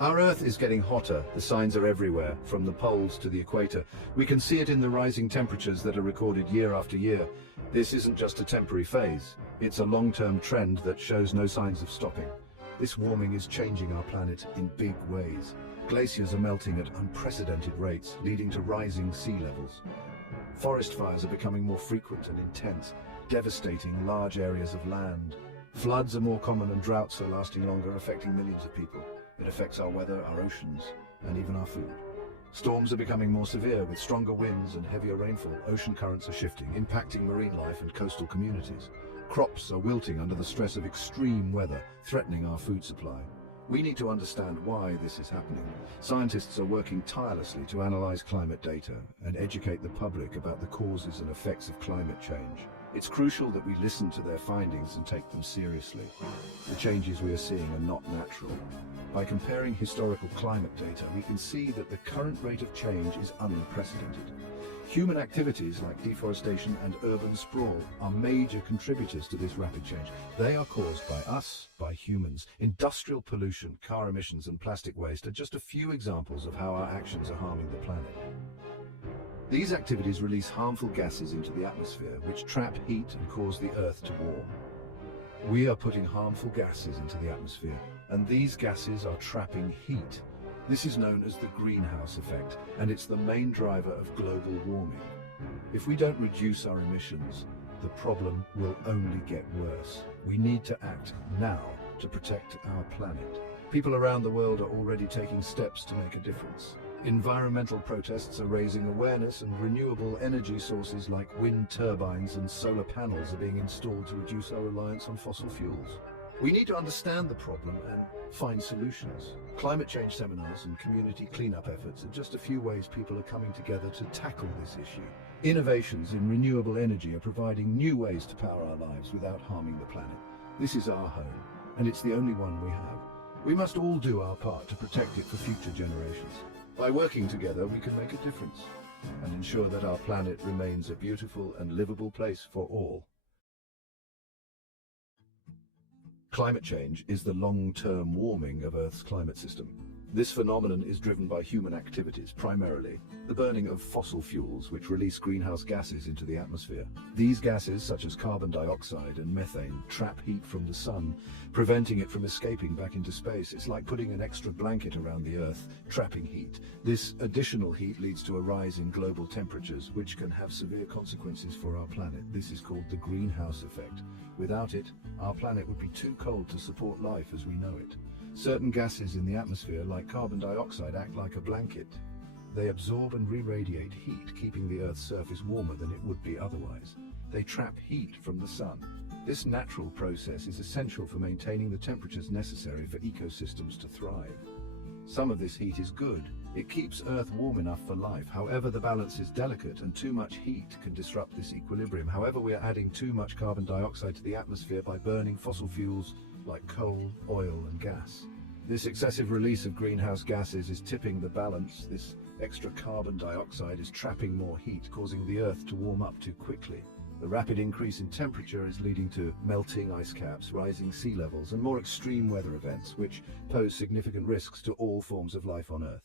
Our Earth is getting hotter. The signs are everywhere, from the poles to the equator. We can see it in the rising temperatures that are recorded year after year. This isn't just a temporary phase. It's a long-term trend that shows no signs of stopping. This warming is changing our planet in big ways. Glaciers are melting at unprecedented rates, leading to rising sea levels. Forest fires are becoming more frequent and intense, devastating large areas of land. Floods are more common and droughts are lasting longer, affecting millions of people. It affects our weather, our oceans, and even our food. Storms are becoming more severe with stronger winds and heavier rainfall. Ocean currents are shifting, impacting marine life and coastal communities. Crops are wilting under the stress of extreme weather, threatening our food supply. We need to understand why this is happening. Scientists are working tirelessly to analyze climate data and educate the public about the causes and effects of climate change. It's crucial that we listen to their findings and take them seriously. The changes we are seeing are not natural. By comparing historical climate data, we can see that the current rate of change is unprecedented. Human activities like deforestation and urban sprawl are major contributors to this rapid change. They are caused by us, by humans. Industrial pollution, car emissions, and plastic waste are just a few examples of how our actions are harming the planet. These activities release harmful gases into the atmosphere, which trap heat and cause the Earth to warm. We are putting harmful gases into the atmosphere, and these gases are trapping heat. This is known as the greenhouse effect, and it's the main driver of global warming. If we don't reduce our emissions, the problem will only get worse. We need to act now to protect our planet. People around the world are already taking steps to make a difference. Environmental protests are raising awareness, and renewable energy sources like wind turbines and solar panels are being installed to reduce our reliance on fossil fuels. We need to understand the problem and find solutions. Climate change seminars and community cleanup efforts are just a few ways people are coming together to tackle this issue. Innovations in renewable energy are providing new ways to power our lives without harming the planet. This is our home, and it's the only one we have. We must all do our part to protect it for future generations. By working together, we can make a difference and ensure that our planet remains a beautiful and livable place for all. Climate change is the long-term warming of Earth's climate system. This phenomenon is driven by human activities, primarily the burning of fossil fuels, which release greenhouse gases into the atmosphere. These gases, such as carbon dioxide and methane, trap heat from the sun, preventing it from escaping back into space. It's like putting an extra blanket around the Earth, trapping heat. This additional heat leads to a rise in global temperatures, which can have severe consequences for our planet. This is called the greenhouse effect. Without it, our planet would be too cold to support life as we know it. Certain gases in the atmosphere, like carbon dioxide, act like a blanket. They absorb and re-radiate heat, keeping the Earth's surface warmer than it would be otherwise. They trap heat from the sun. This natural process is essential for maintaining the temperatures necessary for ecosystems to thrive. Some of this heat is good. It keeps Earth warm enough for life. However, the balance is delicate, and too much heat can disrupt this equilibrium. However, we are adding too much carbon dioxide to the atmosphere by burning fossil fuels like coal, oil, and gas. This excessive release of greenhouse gases is tipping the balance. This extra carbon dioxide is trapping more heat, causing the Earth to warm up too quickly. The rapid increase in temperature is leading to melting ice caps, rising sea levels, and more extreme weather events, which pose significant risks to all forms of life on Earth.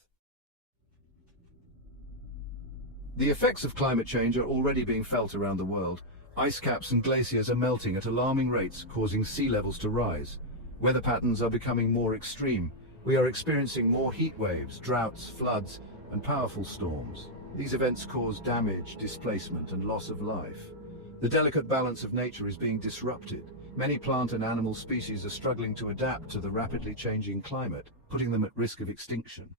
The effects of climate change are already being felt around the world. Ice caps and glaciers are melting at alarming rates, causing sea levels to rise. Weather patterns are becoming more extreme. We are experiencing more heat waves, droughts, floods, and powerful storms. These events cause damage, displacement, and loss of life. The delicate balance of nature is being disrupted. Many plant and animal species are struggling to adapt to the rapidly changing climate, putting them at risk of extinction.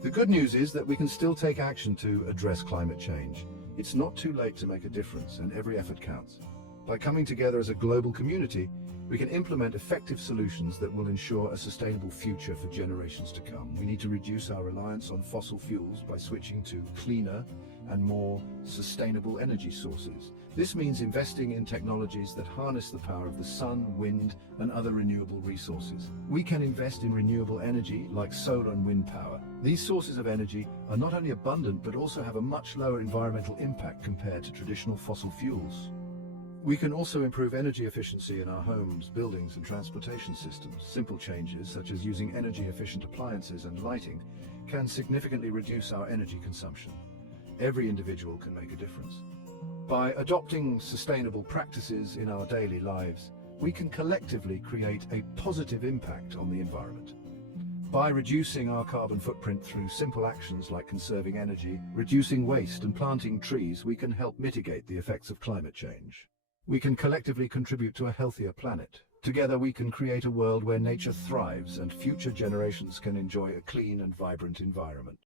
The good news is that we can still take action to address climate change. It's not too late to make a difference, and every effort counts. By coming together as a global community, we can implement effective solutions that will ensure a sustainable future for generations to come. We need to reduce our reliance on fossil fuels by switching to cleaner and more sustainable energy sources. This means investing in technologies that harness the power of the sun, wind, and other renewable resources. We can invest in renewable energy like solar and wind power. These sources of energy are not only abundant but also have a much lower environmental impact compared to traditional fossil fuels. We can also improve energy efficiency in our homes, buildings, and transportation systems. Simple changes, such as using energy-efficient appliances and lighting, can significantly reduce our energy consumption. Every individual can make a difference. By adopting sustainable practices in our daily lives, we can collectively create a positive impact on the environment. By reducing our carbon footprint through simple actions like conserving energy, reducing waste, and planting trees, we can help mitigate the effects of climate change. We can collectively contribute to a healthier planet. Together we can create a world where nature thrives and future generations can enjoy a clean and vibrant environment.